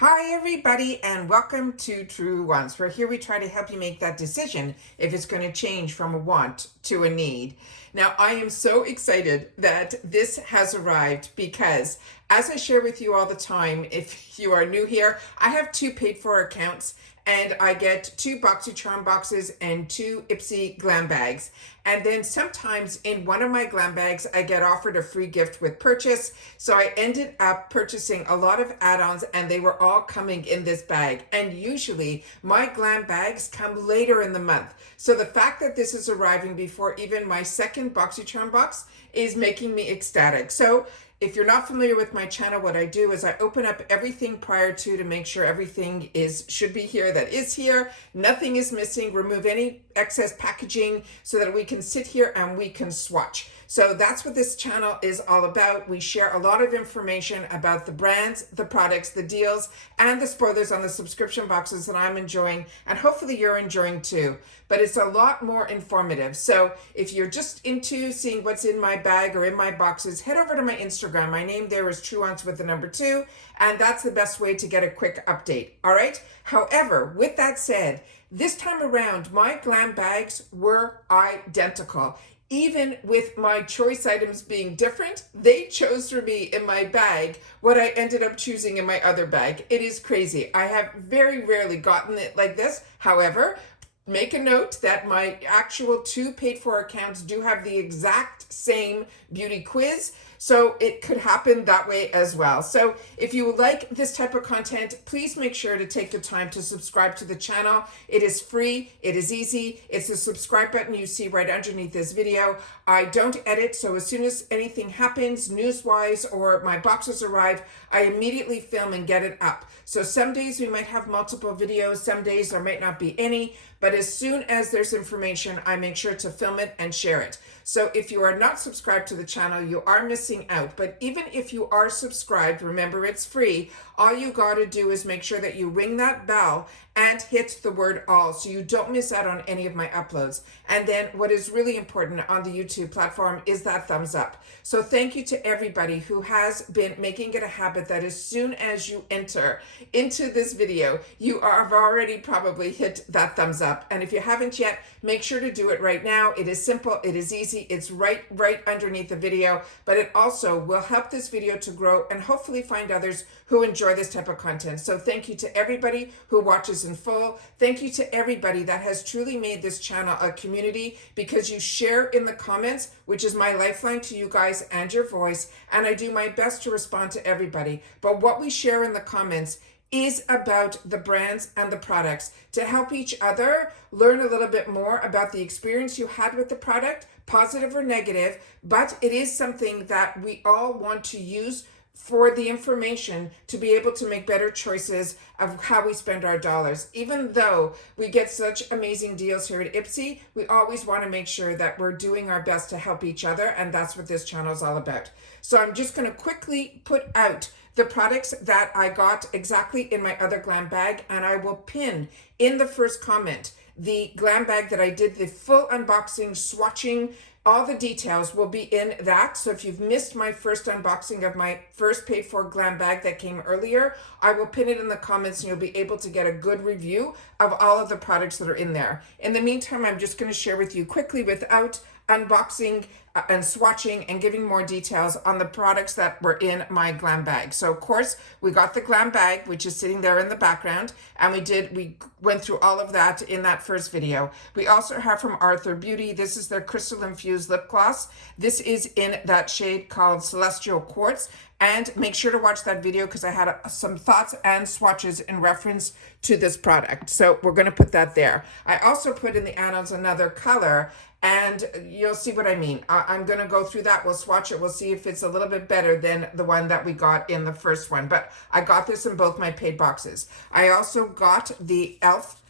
Hi everybody and welcome to Truewants, where here we try to help you make that decision if it's going to change from a want to a need. Now I am so excited that this has arrived because, as I share with you all the time, if you are new here, I have two paid for accounts and I get 2 BoxyCharm boxes and 2 IPSY Glam bags. And then sometimes in one of my Glam bags, I get offered a free gift with purchase. So I ended up purchasing a lot of add-ons and they were all coming in this bag. And usually my Glam bags come later in the month. So the fact that this is arriving before even my second BoxyCharm box is making me ecstatic. So if you're not familiar with my channel, what I do is I open up everything prior to make sure everything should be here that is here. Nothing is missing. Remove any excess packaging so that we can sit here and we can swatch. So that's what this channel is all about. We share a lot of information about the brands, the products, the deals, and the spoilers on the subscription boxes that I'm enjoying, and hopefully you're enjoying too. But it's a lot more informative. So if you're just into seeing what's in my bag or in my boxes, head over to my Instagram. My name there is Truewants with the number 2, and that's the best way to get a quick update. All right. However, with that said, this time around, my Glam bags were identical. Even with my choice items being different, they chose for me in my bag what I ended up choosing in my other bag. It is crazy. I have very rarely gotten it like this. However, make a note that my actual 2 paid for accounts do have the exact same beauty quiz. So it could happen that way as well. So if you like this type of content, please make sure to take the time to subscribe to the channel. It is free. It is easy. It's the subscribe button you see right underneath this video. I don't edit, so as soon as anything happens, news-wise, or my boxes arrive, I immediately film and get it up. So some days we might have multiple videos, some days there might not be any, but as soon as there's information, I make sure to film it and share it. So if you are not subscribed to the channel, you are missing out. But even if you are subscribed, remember it's free. All you got to do is make sure that you ring that bell and hit the word all so you don't miss out on any of my uploads. And then what is really important on the YouTube platform is that thumbs up. So thank you to everybody who has been making it a habit that as soon as you enter into this video, you have already probably hit that thumbs up. And if you haven't yet, make sure to do it right now. It is simple, it is easy, it's right underneath the video, but it also will help this video to grow and hopefully find others who enjoy this type of content. So thank you to everybody who watches in full. Thank you to everybody that has truly made this channel a community, because you share in the comments, which is my lifeline to you guys and your voice, and I do my best to respond to everybody. But what we share in the comments is about the brands and the products to help each other learn a little bit more about the experience you had with the product, positive or negative, but it is something that we all want to use for the information to be able to make better choices of how we spend our dollars. Even though we get such amazing deals here at IPSY, we always want to make sure that we're doing our best to help each other, and that's what this channel is all about. So I'm just going to quickly put out the products that I got exactly in my other Glam bag, and I will pin in the first comment the Glam bag that I did the full unboxing, swatching. All the details will be in that. So if you've missed my first unboxing of my first paid for Glam bag that came earlier, I will pin it in the comments and you'll be able to get a good review of all of the products that are in there. In the meantime, I'm just going to share with you quickly without unboxing and swatching and giving more details on the products that were in my Glam bag. So of course we got the Glam bag, which is sitting there in the background, and we went through all of that in that first video. We also have from AUTHR Beauty, this is their crystal infused lip gloss. This is in that shade called Celestial Quartz, and make sure to watch that video because I had some thoughts and swatches in reference to this product. So we're going to put that there. I also put in the Addons another color, and you'll see what I mean. I'm going to go through that. We'll swatch it. We'll see if it's a little bit better than the one that we got in the first one. But I got this in both my paid boxes. I also got the e.l.f.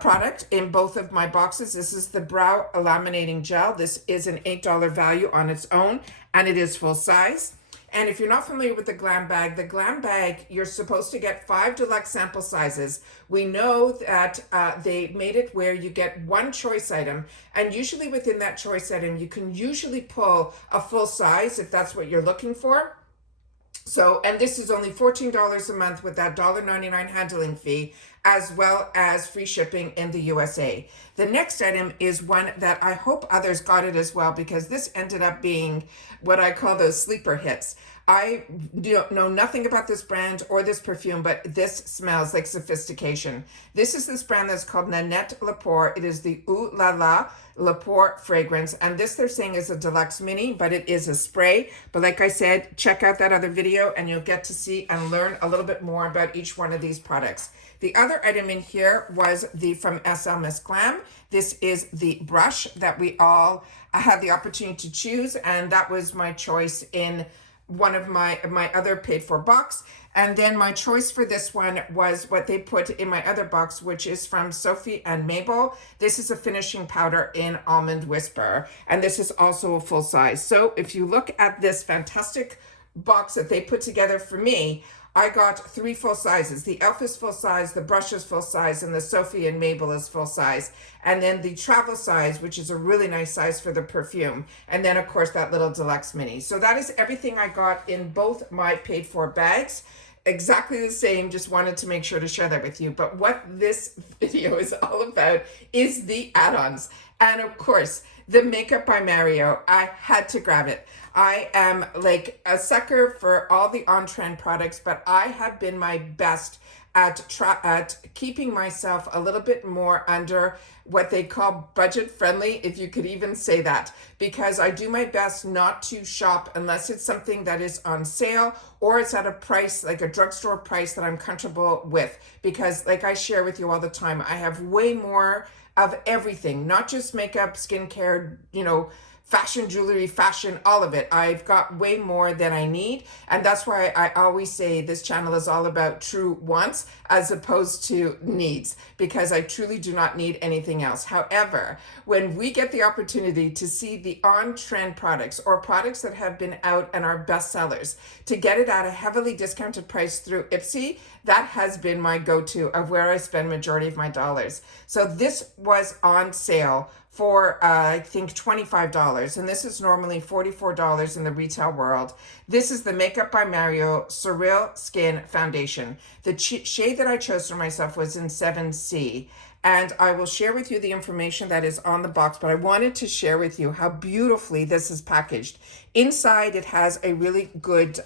product in both of my boxes. This is the Brow Laminating Gel. This is an $8 value on its own, and it is full size. And if you're not familiar with the Glam bag, you're supposed to get 5 deluxe sample sizes. We know that they made it where you get one choice item, and usually within that choice item, you can usually pull a full size if that's what you're looking for. So, and this is only $14 a month with that $1.99 handling fee, as well as free shipping in the USA. The next item is one that I hope others got it as well, because this ended up being what I call those sleeper hits. I don't know nothing about this brand or this perfume, but this smells like sophistication. This is this brand that's called Nanette Lepore. It is the Ooh La La Lepore fragrance, and this they're saying is a deluxe mini, but it is a spray. But like I said, check out that other video and you'll get to see and learn a little bit more about each one of these products. The other item in here was from SL Miss Glam. This is the brush that we all had the opportunity to choose, and that was my choice in one of my other paid for box. And then my choice for this one was what they put in my other box, which is from Sophie and Mabel. This is a finishing powder in Almond Whisper, and this is also a full size. So if you look at this fantastic box that they put together for me, I got 3 full sizes. The Elf is full size, the brush is full size, and the Sophie and Mabel is full size. And then the travel size, which is a really nice size for the perfume. And then, of course, that little deluxe mini. So that is everything I got in both my paid for bags. Exactly the same, just wanted to make sure to share that with you. But what this video is all about is the add-ons. And of course, the Makeup by Mario. I had to grab it. I am like a sucker for all the on-trend products, but I have been my best at keeping myself a little bit more under what they call budget friendly, if you could even say that, because I do my best not to shop unless it's something that is on sale or it's at a price, like a drugstore price that I'm comfortable with. Because like I share with you all the time, I have way more of everything, not just makeup, skincare, fashion, jewelry, fashion, all of it. I've got way more than I need. And that's why I always say this channel is all about true wants as opposed to needs, because I truly do not need anything else. However, when we get the opportunity to see the on-trend products or products that have been out and are bestsellers, to get it at a heavily discounted price through IPSY, that has been my go-to of where I spend majority of my dollars. So this was on sale for I think $25, and this is normally $44 in the retail world. This is the Makeup by Mario Surreal Skin Foundation. The shade that I chose for myself was in 7C, and I will share with you the information that is on the box, but I wanted to share with you how beautifully this is packaged. Inside it has a really good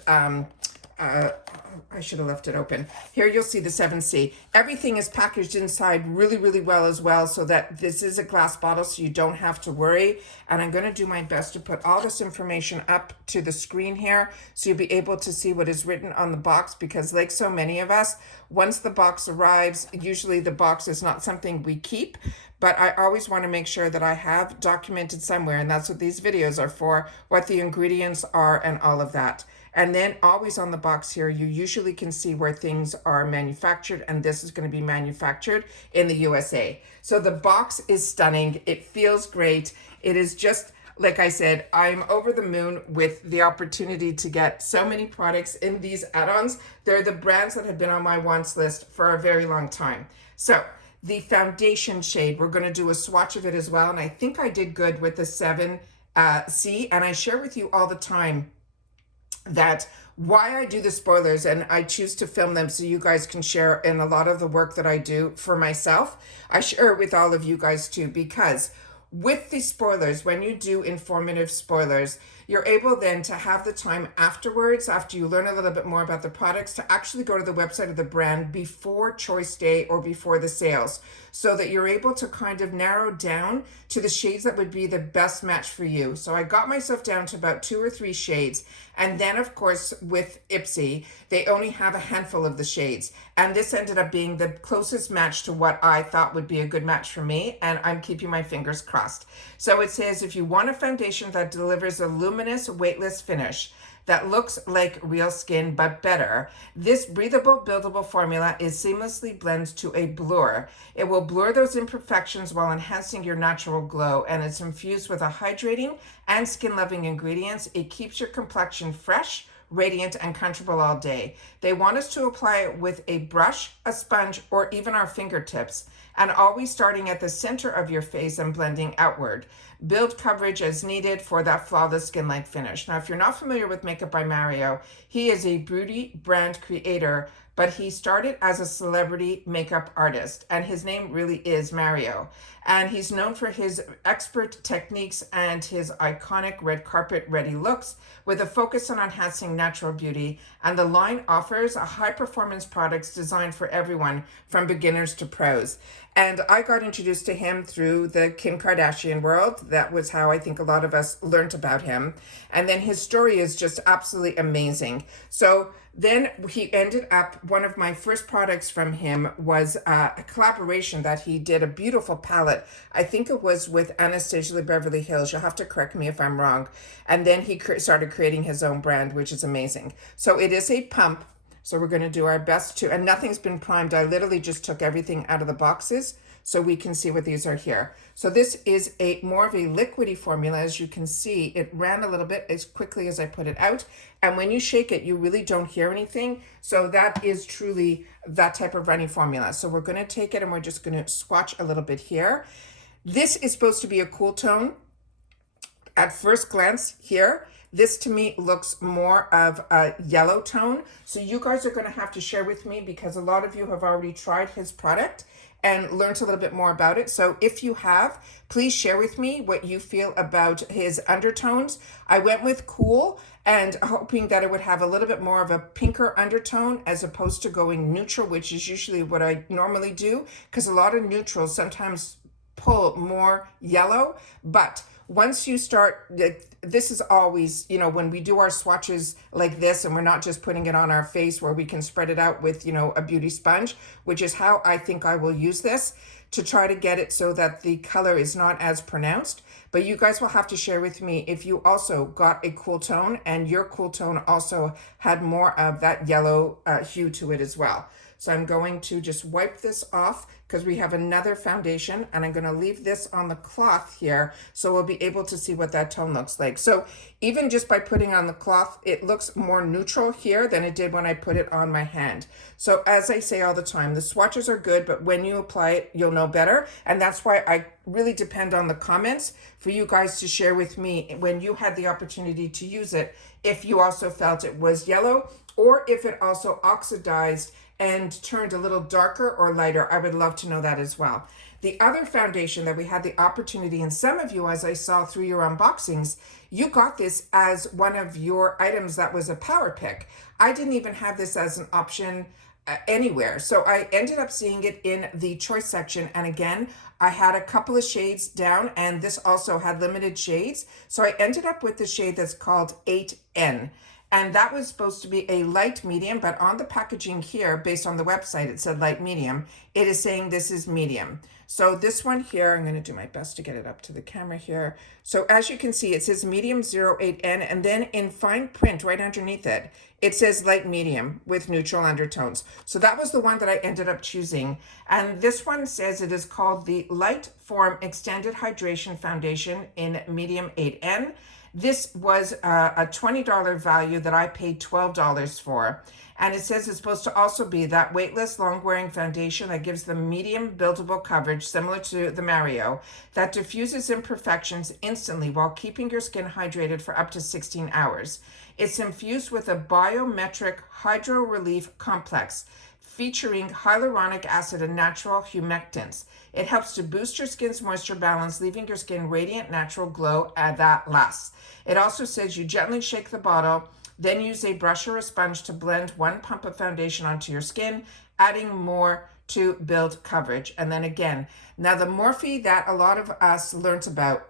I should have left it open. Here you'll see the 7C. Everything is packaged inside really, really well as well, so that this is a glass bottle, so you don't have to worry. And I'm going to do my best to put all this information up to the screen here, so you'll be able to see what is written on the box, because like so many of us, once the box arrives, usually the box is not something we keep, but I always want to make sure that I have documented somewhere, and that's what these videos are for, what the ingredients are and all of that. And then always on the box here, you usually can see where things are manufactured, and this is going to be manufactured in the USA. So the box is stunning. It feels great. It is just, like I said, I'm over the moon with the opportunity to get so many products in these add-ons. They're the brands that have been on my wants list for a very long time. So the foundation shade, we're going to do a swatch of it as well. And I think I did good with the 7C, and I share with you all the time that why I do the spoilers, and I choose to film them so you guys can share in a lot of the work that I do for myself. I share it with all of you guys too, because with the spoilers, when you do informative spoilers, you're able then to have the time afterwards, after you learn a little bit more about the products, to actually go to the website of the brand before choice day or before the sales, so that you're able to kind of narrow down to the shades that would be the best match for you. So I got myself down to about 2 or 3 shades. And then of course with IPSY, they only have a handful of the shades. And this ended up being the closest match to what I thought would be a good match for me. And I'm keeping my fingers crossed. So it says, if you want a foundation that delivers a luminous, weightless finish that looks like real skin but better, this breathable, buildable formula is seamlessly blends to a blur. It will blur those imperfections while enhancing your natural glow, and it's infused with a hydrating and skin-loving ingredients. It keeps your complexion fresh, radiant, and comfortable all day. They want us to apply it with a brush, a sponge, or even our fingertips, and always starting at the center of your face and blending outward. Build coverage as needed for that flawless skin-like finish. Now, if you're not familiar with Makeup by Mario, he is a beauty brand creator, but he started as a celebrity makeup artist, and his name really is Mario. And he's known for his expert techniques and his iconic red carpet ready looks with a focus on enhancing natural beauty. And the line offers a high performance products designed for everyone from beginners to pros. And I got introduced to him through the Kim Kardashian world. That was how I think a lot of us learned about him. And then his story is just absolutely amazing. So then he ended up, one of my first products from him was a collaboration that he did, a beautiful palette. I think it was with Anastasia Beverly Hills. You'll have to correct me if I'm wrong. And then he started creating his own brand, which is amazing. So it is a pump. So we're going to do our best to, and nothing's been primed. I literally just took everything out of the boxes so we can see what these are here. So this is a more of a liquidy formula. As you can see, it ran a little bit as quickly as I put it out. And when you shake it, you really don't hear anything. So that is truly that type of runny formula. So we're going to take it and we're just going to swatch a little bit here. This is supposed to be a cool tone. At first glance here, this to me looks more of a yellow tone. So you guys are going to have to share with me because a lot of you have already tried his product and learned a little bit more about it. So if you have, please share with me what you feel about his undertones. I went with cool and hoping that it would have a little bit more of a pinker undertone as opposed to going neutral, which is usually what I normally do, because a lot of neutrals sometimes pull more yellow. But once you start, this is always, you know, when we do our swatches like this and we're not just putting it on our face where we can spread it out with, you know, a beauty sponge, which is how I think I will use this to try to get it so that the color is not as pronounced. But you guys will have to share with me if you also got a cool tone and your cool tone also had more of that yellow hue to it as well. So I'm going to just wipe this off because we have another foundation and I'm going to leave this on the cloth here so we'll be able to see what that tone looks like. So even just by putting on the cloth, it looks more neutral here than it did when I put it on my hand. So as I say all the time, the swatches are good, but when you apply it, you'll know better. And that's why I really depend on the comments for you guys to share with me when you had the opportunity to use it, if you also felt it was yellow or if it also oxidized and turned a little darker or lighter. I would love to know that as well. The other foundation that we had the opportunity, and some of you, as I saw through your unboxings, you got this as one of your items that was a power pick. I didn't even have this as an option anywhere. So I ended up seeing it in the choice section. And again, I had a couple of shades down and this also had limited shades. So I ended up with the shade that's called 8N. And that was supposed to be a light medium, but on the packaging here, based on the website, it said light medium. It is saying this is medium. So this one here, I'm going to do my best to get it up to the camera here. So as you can see, it says medium 08N, and then in fine print right underneath it, it says light medium with neutral undertones. So that was the one that I ended up choosing. And this one says it is called the Light Form Extended Hydration Foundation in medium 8N. This was a $20 value that I paid $12 for. And it says it's supposed to also be that weightless, long-wearing foundation that gives the medium buildable coverage similar to the Mario that diffuses imperfections instantly while keeping your skin hydrated for up to 16 hours. It's infused with a biometric hydro relief complex featuring hyaluronic acid and natural humectants. It helps to boost your skin's moisture balance, leaving your skin radiant, natural glow at that lasts. It also says you gently shake the bottle, then use a brush or a sponge to blend one pump of foundation onto your skin, adding more to build coverage. And then again, now the Morphe that a lot of us learned about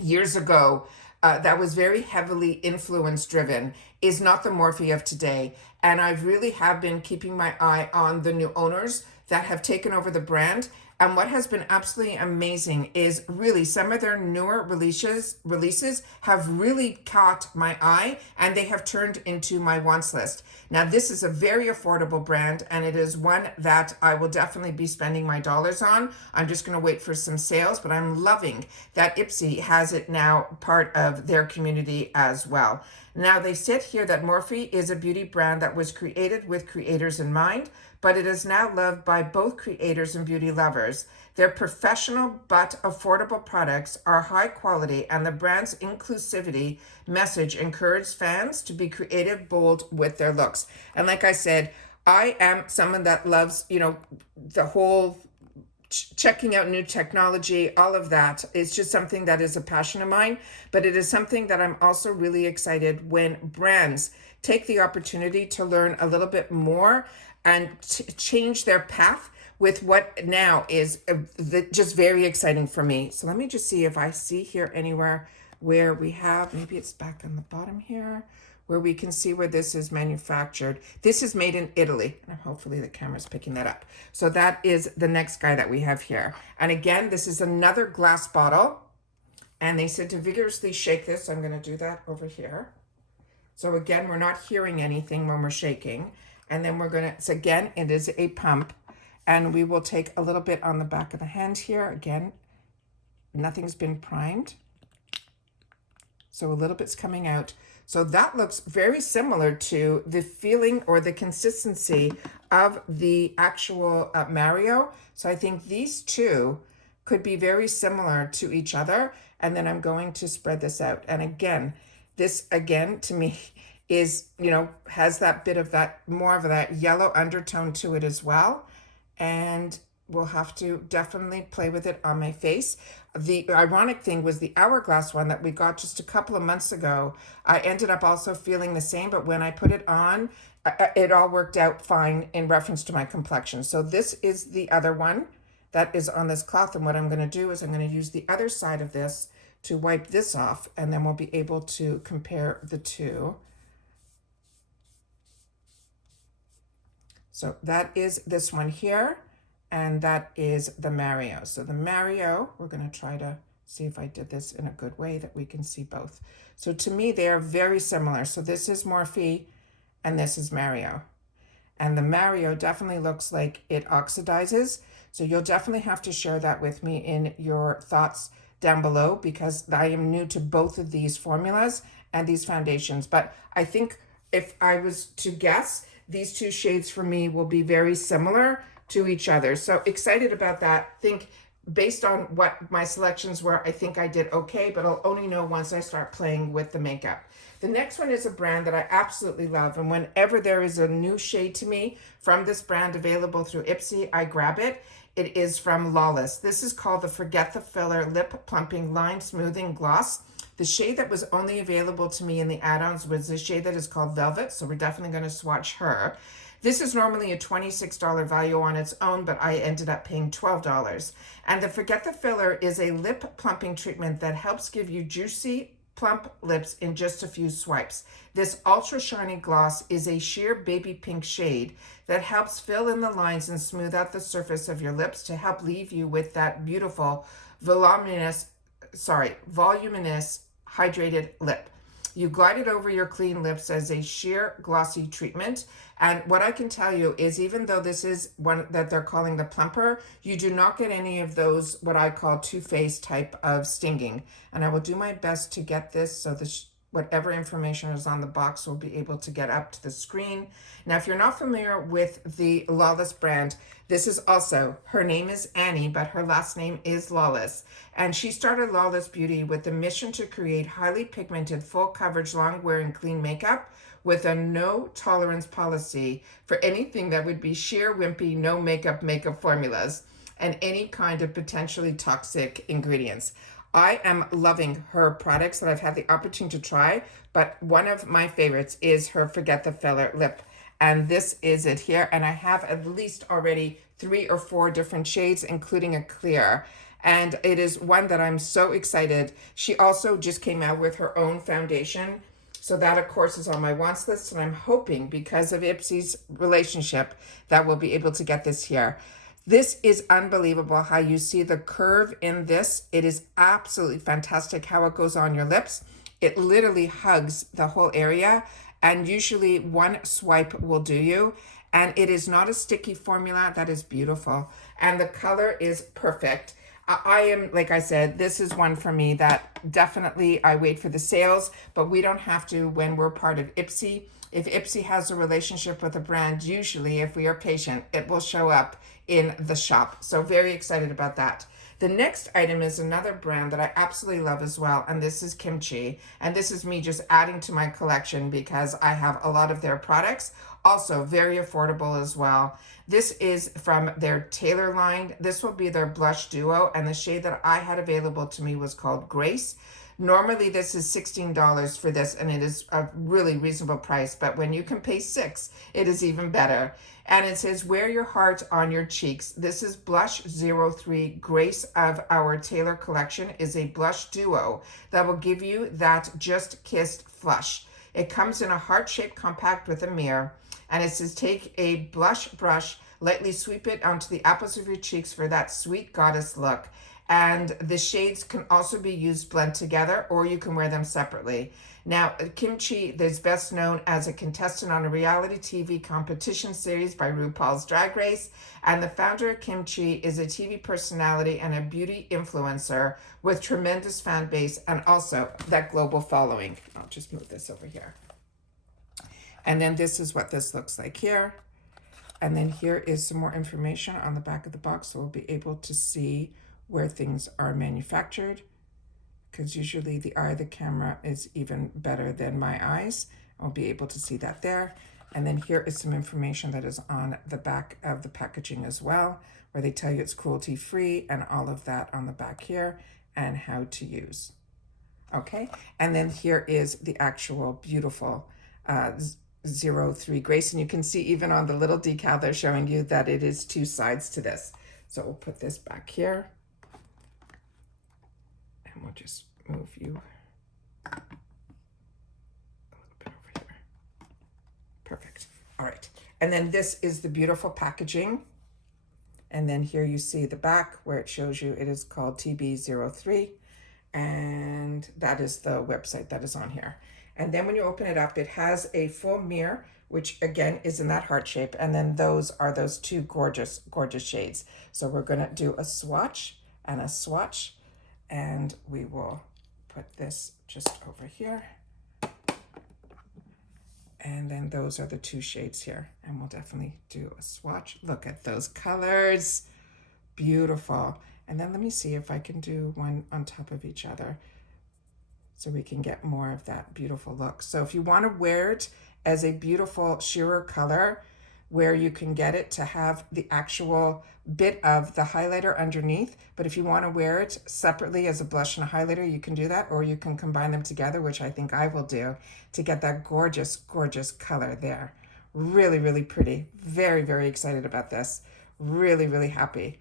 years ago, that was very heavily influence driven, is not the Morphe of today. And I've really have been keeping my eye on the new owners that have taken over the brand. And what has been absolutely amazing is really some of their newer releases have really caught my eye and they have turned into my wants list. Now, this is a very affordable brand and it is one that I will definitely be spending my dollars on. I'm just going to wait for some sales, but I'm loving that IPSY has it now part of their community as well. Now, they said here that Morphe is a beauty brand that was created with creators in mind, but it is now loved by both creators and beauty lovers. Their professional but affordable products are high quality, and the brand's inclusivity message encourages fans to be creative, bold with their looks. And like I said, I am someone that loves, the whole checking out new technology, all of that. It's just something that is a passion of mine, but it is something that I'm also really excited when brands take the opportunity to learn a little bit more and change their path with what now is just very exciting for me. So let me just see if I see here anywhere where we have, maybe it's back on the bottom here, where we can see where this is manufactured. This is made in Italy, and hopefully the camera's picking that up. So that is the next guy that we have here. And again, this is another glass bottle, and they said to vigorously shake this. I'm gonna do that over here. So again, we're not hearing anything when we're shaking. And then we're gonna, so again, it is a pump, and we will take a little bit on the back of the hand here. Again, nothing's been primed. So a little bit's coming out. So that looks very similar to the feeling or the consistency of the actual Mario. So I think these two could be very similar to each other. And then I'm going to spread this out. And again, this again to me is, has that bit of that, more of that yellow undertone to it as well. And we'll have to definitely play with it on my face. The ironic thing was the Hourglass one that we got just a couple of months ago. I ended up also feeling the same, but when I put it on, it all worked out fine in reference to my complexion. So this is the other one that is on this cloth. And what I'm going to do is I'm going to use the other side of this to wipe this off, and then we'll be able to compare the two. So that is this one here. And that is the Mario. So the Mario, we're going to try to see if I did this in a good way that we can see both. So to me, they are very similar. So this is Morphe and this is Mario. And the Mario definitely looks like it oxidizes. So you'll definitely have to share that with me in your thoughts down below, because I am new to both of these formulas and these foundations. But I think if I was to guess, these two shades for me will be very similar to each other. So excited about that. Think based on what my selections were, I think I did okay, but I'll only know once I start playing with the makeup. The next one is a brand that I absolutely love, and whenever there is a new shade to me from this brand available through IPSY, I grab it. It is from Lawless. This is called the Forget the Filler Lip Plumping Line Smoothing Gloss. The shade that was only available to me in the add-ons was the shade that is called Velvet, so we're definitely going to swatch her. This is normally a $26 value on its own, but I ended up paying $12. And the Forget the Filler is a lip plumping treatment that helps give you juicy, plump lips in just a few swipes. This ultra shiny gloss is a sheer baby pink shade that helps fill in the lines and smooth out the surface of your lips to help leave you with that beautiful, voluminous, hydrated lip. You glide it over your clean lips as a sheer glossy treatment. And what I can tell you is, even though this is one that they're calling the plumper, you do not get any of those, what I call two-faced type of stinging. And I will do my best to get this so this whatever information is on the box will be able to get up to the screen. Now, if you're not familiar with the Lawless brand, this is also, her name is Annie, but her last name is Lawless. And she started LYS Beauty with the mission to create highly pigmented, full coverage, long wearing, clean makeup with a no tolerance policy for anything that would be sheer wimpy, no makeup formulas and any kind of potentially toxic ingredients. I am loving her products that I've had the opportunity to try, but one of my favorites is her Forget the Filler lip. And this is it here. And I have at least already 3 or 4 different shades, including a clear. And it is one that I'm so excited. She also just came out with her own foundation. So that, of course, is on my wants list. And I'm hoping, because of IPSY's relationship, that we'll be able to get this here. This is unbelievable how you see the curve in this. It is absolutely fantastic how it goes on your lips. It literally hugs the whole area, and usually one swipe will do you. And it is not a sticky formula. That is beautiful. And the color is perfect. I am, like I said, this is one for me that definitely I wait for the sales, but we don't have to when we're part of IPSY. If IPSY has a relationship with a brand, usually if we are patient, it will show up in the shop. So very excited about that. The next item is another brand that I absolutely love as well, and this is KimChi. And this is me just adding to my collection because I have a lot of their products. Also very affordable as well. This is from their Tailor line. This will be their blush duo, and the shade that I had available to me was called Grace. Normally this is $16 for this, and it is a really reasonable price, but when you can pay $6, it is even better. And it says, wear your heart on your cheeks. This is Blush 03. Grace of our Tailor collection is a blush duo that will give you that just kissed flush. It comes in a heart-shaped compact with a mirror, and it says, take a blush brush, lightly sweep it onto the apples of your cheeks for that sweet goddess look. And the shades can also be used blend together, or you can wear them separately. Now, KimChi is best known as a contestant on a reality TV competition series by RuPaul's Drag Race, and the founder of KimChi is a TV personality and a beauty influencer with tremendous fan base and also that global following. I'll just move this over here. And then this is what this looks like here. And then here is some more information on the back of the box, so we'll be able to see where things are manufactured, because usually the eye of the camera is even better than my eyes. I'll be able to see that there. And then here is some information that is on the back of the packaging as well, where they tell you it's cruelty free and all of that on the back here and how to use. Okay, and then here is the actual beautiful 03 Grace, and you can see even on the little decal they're showing you that it is two sides to this. So we'll put this back here. And we'll just move you a little bit over here. Perfect. All right. And then this is the beautiful packaging. And then here you see the back where it shows you it is called TB03. And that is the website that is on here. And then when you open it up, it has a full mirror, which again is in that heart shape. And then those are those two gorgeous, gorgeous shades. So we're going to do a swatch and a swatch. And we will put this just over here. And then those are the two shades here. And we'll definitely do a swatch. Look at those colors. Beautiful. And then let me see if I can do one on top of each other so we can get more of that beautiful look. So if you want to wear it as a beautiful sheer color, where you can get it to have the actual bit of the highlighter underneath, but if you want to wear it separately as a blush and a highlighter, you can do that, or you can combine them together, which I think I will do, to get that gorgeous, gorgeous color there. Really, really pretty. Very, very excited about this. Really, really happy.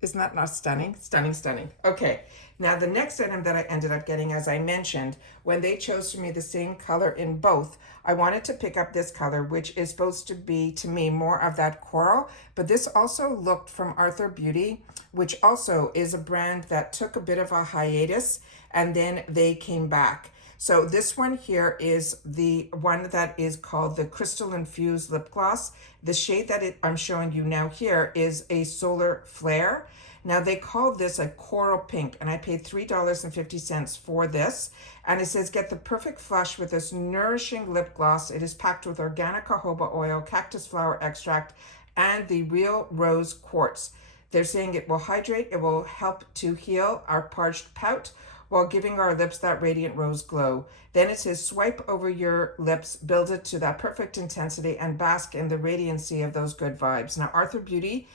Isn't that not stunning? Stunning, stunning. Okay, now the next item that I ended up getting, as I mentioned, when they chose for me the same color in both, I wanted to pick up this color, which is supposed to be, to me, more of that coral, but this also looked from AUTHOR Beauty, which also is a brand that took a bit of a hiatus, and then they came back. So this one here is the one that is called the Crystal Infused Lip Gloss. The shade that I'm showing you now here is a Solar Flare. Now they call this a coral pink, and I paid $3.50 for this. And it says, get the perfect flush with this nourishing lip gloss. It is packed with organic jojoba oil, cactus flower extract, and the real rose quartz. They're saying it will hydrate, it will help to heal our parched pout, while giving our lips that radiant rose glow. Then it says, swipe over your lips, build it to that perfect intensity, and bask in the radiancy of those good vibes. Now, AUTHOR Beauty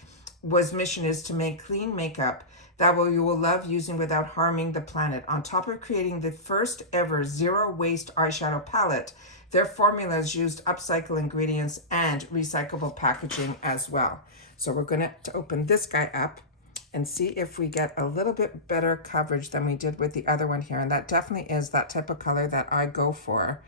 mission is to make clean makeup that you will love using without harming the planet. On top of creating the first ever zero waste eyeshadow palette, their formulas used upcycled ingredients and recyclable packaging as well. So we're going to open this guy up and see if we get a little bit better coverage than we did with the other one here. And that definitely is that type of color that I go for.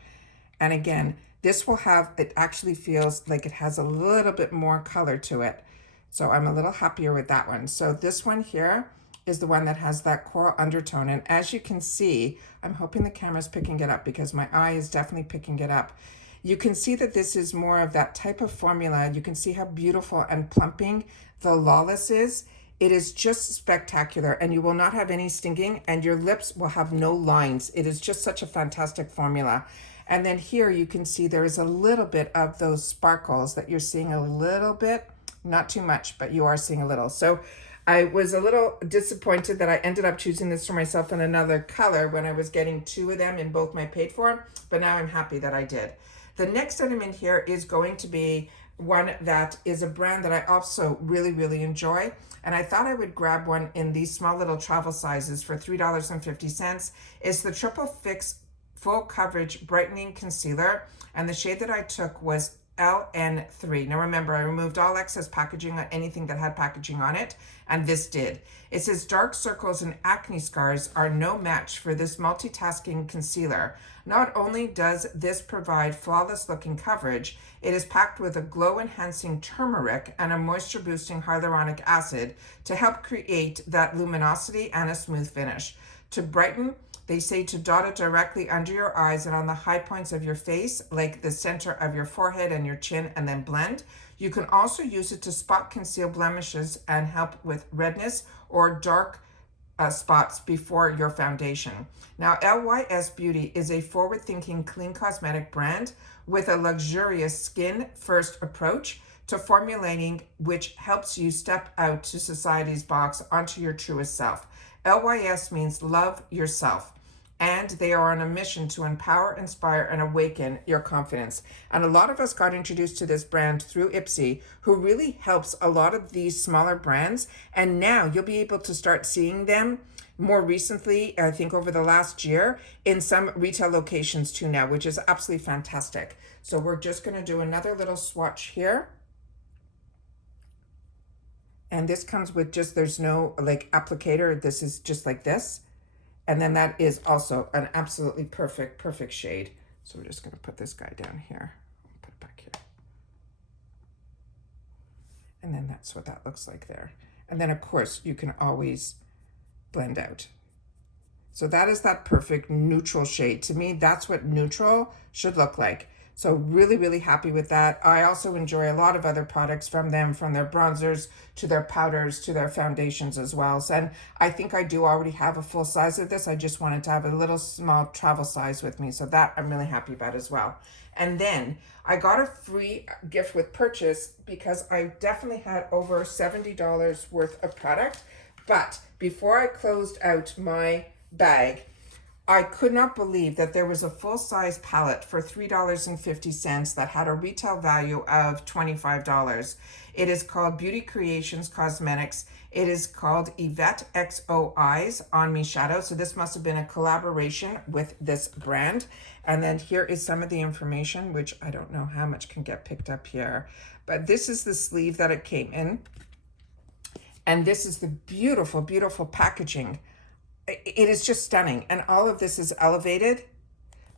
And again, this will have, it actually feels like it has a little bit more color to it. So I'm a little happier with that one. So this one here is the one that has that coral undertone. And as you can see, I'm hoping the camera's picking it up because my eye is definitely picking it up. You can see that this is more of that type of formula. You can see how beautiful and plumping the Lawless is. It is just spectacular, and you will not have any stinging, and your lips will have no lines. It is just such a fantastic formula. And then here you can see there is a little bit of those sparkles that you're seeing a little bit, not too much, but you are seeing a little. So I was a little disappointed that I ended up choosing this for myself in another color when I was getting two of them in both my paid for, but now I'm happy that I did. The next item in here is going to be one that is a brand that I also really, really enjoy. And I thought I would grab one in these small little travel sizes for $3.50. It's the Triple Fix Full Coverage Brightening Concealer. And the shade that I took was LN3. Now remember, I removed all excess packaging on anything that had packaging on it, and this did. It says dark circles and acne scars are no match for this multitasking concealer. Not only does this provide flawless looking coverage, it is packed with a glow enhancing turmeric and a moisture boosting hyaluronic acid to help create that luminosity and a smooth finish. To brighten, they say to dot it directly under your eyes and on the high points of your face, like the center of your forehead and your chin, and then blend. You can also use it to spot conceal blemishes and help with redness or dark spots before your foundation. Now, LYS Beauty is a forward-thinking clean cosmetic brand with a luxurious skin-first approach to formulating, which helps you step out to society's box onto your truest self. LYS means love yourself, and they are on a mission to empower, inspire, and awaken your confidence. And a lot of us got introduced to this brand through IPSY, who really helps a lot of these smaller brands. And now you'll be able to start seeing them more recently, I think over the last year, in some retail locations too now, which is absolutely fantastic. So we're just going to do another little swatch here. And this comes with just, there's no like applicator. This is just like this. And then that is also an absolutely perfect shade. So we're just going to put this guy down here. Put it back here. And then that's what that looks like there. And then of course you can always blend out. So that is that perfect neutral shade. To me, that's what neutral should look like. So really, really happy with that. I also enjoy a lot of other products from them, from their bronzers to their powders to their foundations as well. So, and I think I do already have a full size of this. I just wanted to have a little small travel size with me. So that I'm really happy about as well. And then I got a free gift with purchase because I definitely had over $70 worth of product. But before I closed out my bag, I could not believe that there was a full-size palette for $3.50 that had a retail value of $25. It is called Beauty Creations Cosmetics. It is called Yvette XO Eyes On Me Shadow. So this must have been a collaboration with this brand. And then here is some of the information, which I don't know how much can get picked up here. But this is the sleeve that it came in. And this is the beautiful, beautiful packaging. It is just stunning. And all of this is elevated.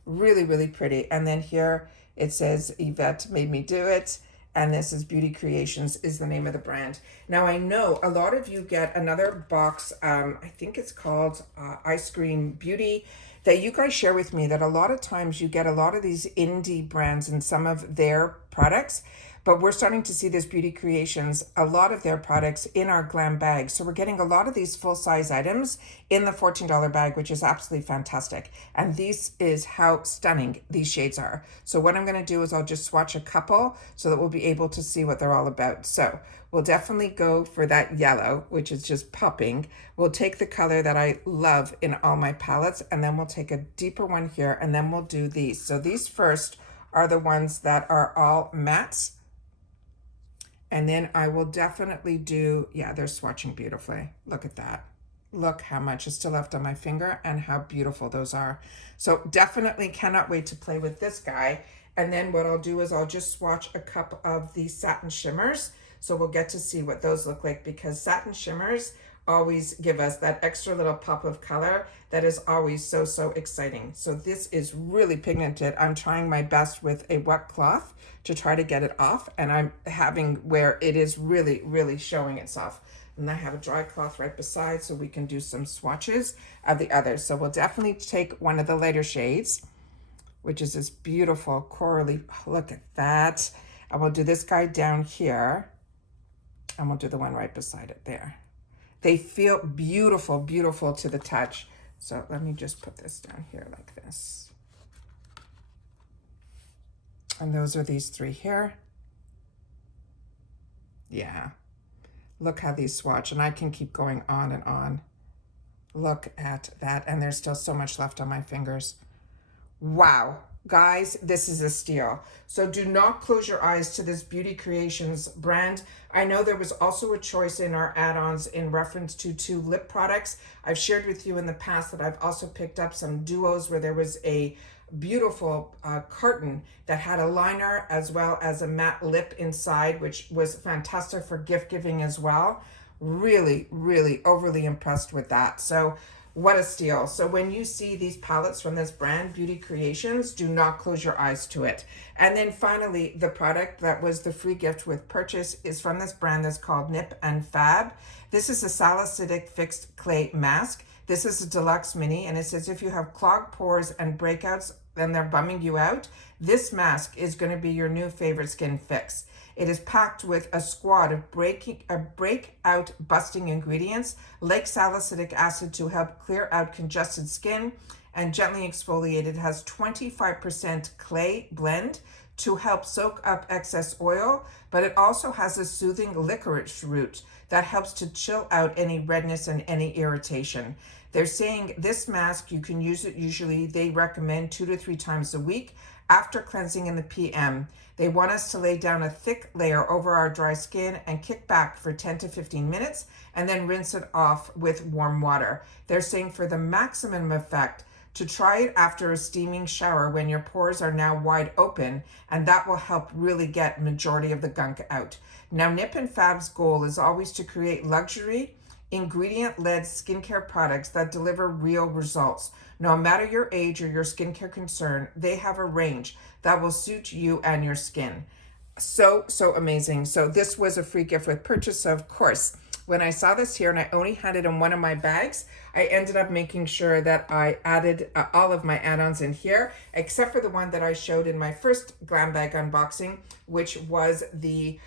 Really, really pretty. And then here it says Yvette made me do it. And this is Beauty Creations is the name of the brand. Now I know a lot of you get another box, I think it's called Ice Cream Beauty, that you guys share with me that a lot of times you get a lot of these indie brands in some of their products. But we're starting to see this Beauty Creations, a lot of their products in our Glam bag. So we're getting a lot of these full-size items in the $14 bag, which is absolutely fantastic. And this is how stunning these shades are. So what I'm going to do is I'll just swatch a couple so that we'll be able to see what they're all about. So we'll definitely go for that yellow, which is just popping. We'll take the color that I love in all my palettes, and then we'll take a deeper one here, and then we'll do these. So these first are the ones that are all mattes. And then I will definitely do, yeah, they're swatching beautifully. Look at that. Look how much is still left on my finger and how beautiful those are. So definitely cannot wait to play with this guy. And then what I'll do is I'll just swatch a couple of the satin shimmers. So we'll get to see what those look like, because satin shimmers always give us that extra little pop of color that is always so, so exciting. So this is really pigmented. I'm trying my best with a wet cloth to try to get it off, and I'm having where it is really, really showing itself. And I have a dry cloth right beside so we can do some swatches of the others. So we'll definitely take one of the lighter shades, which is this beautiful corally. Look at that. And we'll do this guy down here, and we'll do the one right beside it there. They feel beautiful, beautiful to the touch. So let me just put this down here like this. And those are these three here. Yeah. Look how these swatch, and I can keep going on and on. Look at that, and there's still so much left on my fingers. Wow, guys, this is a steal. So do not close your eyes to this Beauty Creations brand. I know there was also a choice in our add-ons in reference to 2 lip products. I've shared with you in the past that I've also picked up some duos where there was a beautiful carton that had a liner as well as a matte lip inside, which was fantastic for gift giving as well. Really, really overly impressed with that. So what a steal. So when you see these palettes from this brand, Beauty Creations, do not close your eyes to it. And then finally, the product that was the free gift with purchase is from this brand that's called Nip and Fab. This is a salicylic fixed clay mask. This is a deluxe mini, and it says if you have clogged pores and breakouts, then they're bumming you out, this mask is going to be your new favorite skin fix. It is packed with a squad of breakout busting ingredients like salicylic acid to help clear out congested skin, and gently exfoliated has 25% clay blend to help soak up excess oil, but it also has a soothing licorice root that helps to chill out any redness and any irritation. They're saying this mask, you can use it usually, they recommend 2 to 3 times a week after cleansing in the PM. They want us to lay down a thick layer over our dry skin and kick back for 10 to 15 minutes and then rinse it off with warm water. They're saying for the maximum effect, to try it after a steaming shower when your pores are now wide open, and that will help really get majority of the gunk out. Now, Nip and Fab's goal is always to create luxury, ingredient-led skincare products that deliver real results. No matter your age or your skincare concern, they have a range that will suit you and your skin. So amazing. So this was a free gift with purchase. So of course, when I saw this here and I only had it in one of my bags, I ended up making sure that I added all of my add-ons in here, except for the one that I showed in my first GlamBag unboxing, which was the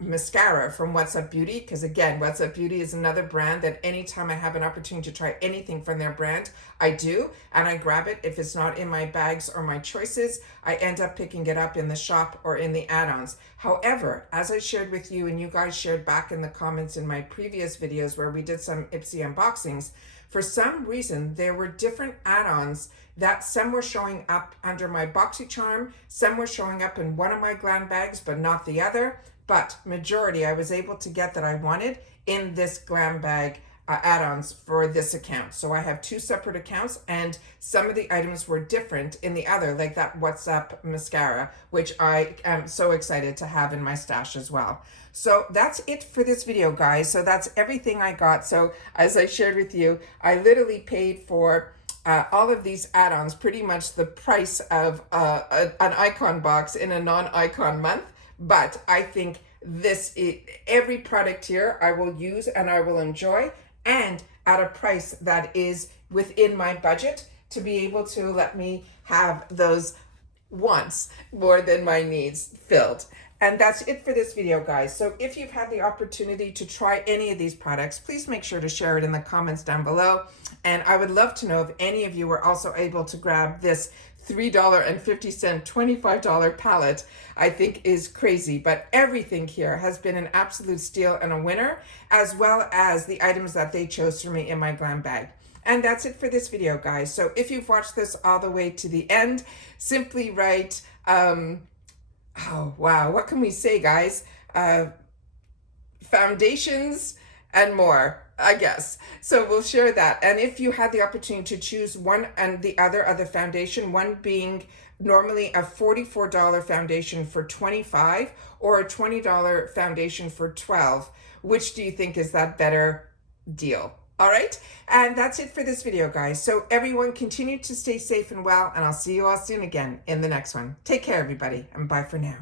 mascara from What's Up Beauty, because again, What's Up Beauty is another brand that anytime I have an opportunity to try anything from their brand, I do, and I grab it. If it's not in my bags or my choices, I end up picking it up in the shop or in the add-ons. However, as I shared with you and you guys shared back in the comments in my previous videos where we did some IPSY unboxings, for some reason, there were different add-ons that some were showing up under my BoxyCharm, some were showing up in one of my Glam bags, but not the other. But majority I was able to get that I wanted in this Glam bag add-ons for this account. So I have 2 separate accounts, and some of the items were different in the other, like that What's Up mascara, which I am so excited to have in my stash as well. So that's it for this video, guys. So that's everything I got. So as I shared with you, I literally paid for all of these add-ons pretty much the price of an icon box in a non-icon month. But I think every product here I will use and I will enjoy, and at a price that is within my budget to be able to let me have those wants more than my needs filled. And that's it for this video, guys. So if you've had the opportunity to try any of these products, please make sure to share it in the comments down below. And I would love to know if any of you were also able to grab this $3.50 $25 palette. I think is crazy, but everything here has been an absolute steal and a winner, as well as the items that they chose for me in my Glam bag. And that's it for this video, guys. So if you've watched this all the way to the end, simply write oh wow, what can we say, guys? Foundations and more, I guess. So we'll share that. And if you had the opportunity to choose one and the other foundation, one being normally a $44 foundation for $25 or a $20 foundation for $12, which do you think is that better deal? All right, and that's it for this video, guys. So everyone continue to stay safe and well, and I'll see you all soon again in the next one. Take care, everybody, and bye for now.